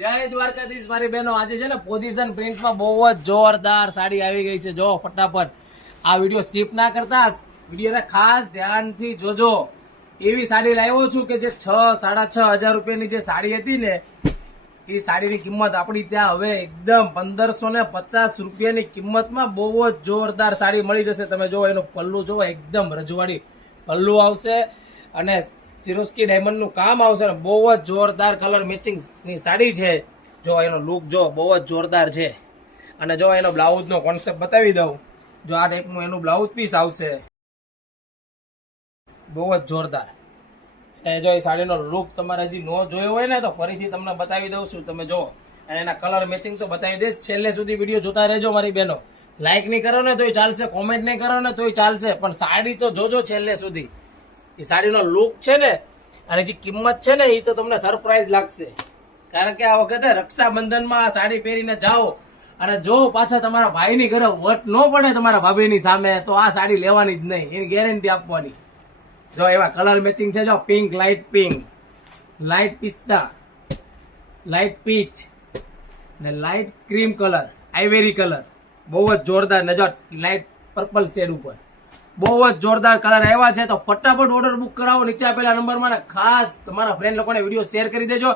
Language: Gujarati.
જય દ્વારકાધીશ મારી બહેનો, આજે છે ને પોઝિશન પ્રિન્ટમાં બહુ જ જોરદાર સાડી આવી ગઈ છે. જો ફટાફટ આ વિડીયો સ્કીપ ના કરતા, વિડીયોને ખાસ ધ્યાનથી જોજો. એવી સાડી લાવ્યો છું કે જે 6-6.5 હજાર રૂપિયાની જે સાડી હતી ને, એ સાડીની કિંમત આપણી ત્યાં હવે એકદમ 1550 રૂપિયાની કિંમતમાં બહુ જ જોરદાર સાડી મળી જશે. તમે જો એનું પલ્લું જોવો, એકદમ રજવાડી પલ્લું આવશે અને સિરોસ્કી ડાયમંડનું કામ આવશે ને બહુ જ જોરદાર કલર મેચિંગની સાડી છે. જો એનો લુક જો બહુ જ જોરદાર છે. અને જો એનો બ્લાઉઝનો કોન્સેપ્ટ બતાવી દઉં. જો આ ટાઈપનું એનું બ્લાઉઝ પીસ આવશે, બહુ જ જોરદાર. અને જો એ સાડીનો લુક તમારે હજી ન જોયો હોય ને તો ફરીથી તમને બતાવી દઉં છું. તમે જો અને એના કલર મેચિંગ તો બતાવી દઈશ. છેલ્લે સુધી વિડીયો જોતા રહેજો મારી બહેનો. લાઈક નહીં કરો ને તોય ચાલશે, કોમેન્ટ નહીં કરો ને તોય ચાલશે, પણ સાડી તો જોજો છેલ્લે સુધી. એ સાડીનો લુક છે ને અને જે કિંમત છે ને એ તો તમને સરપ્રાઈઝ લાગશે. કારણ કે આ વખતે રક્ષાબંધનમાં આ સાડી પહેરીને જાઓ અને જો પાછા તમારા ભાઈની ઘરે વટ ન પડે તમારા ભાભીની સામે, તો આ સાડી લેવાની જ નહીં, એની ગેરંટી આપવાની. જો એવા કલર મેચિંગ છે. જો પિંક, લાઇટ પિંક, લાઇટ પિસ્તા, લાઇટ પીચ ને light cream colour, ivory colour, બહુ જ જોરદાર. ને જો લાઇટ પર્પલ શેડ ઉપર બહુ જ જોરદાર કલર આવ્યા છે. તો ફટાફટ ઓર્ડર બુક કરાવો નીચે આપેલા નંબરમાં. ખાસ તમારા ફ્રેન્ડ લોકોને વિડીયો શેર કરી દેજો.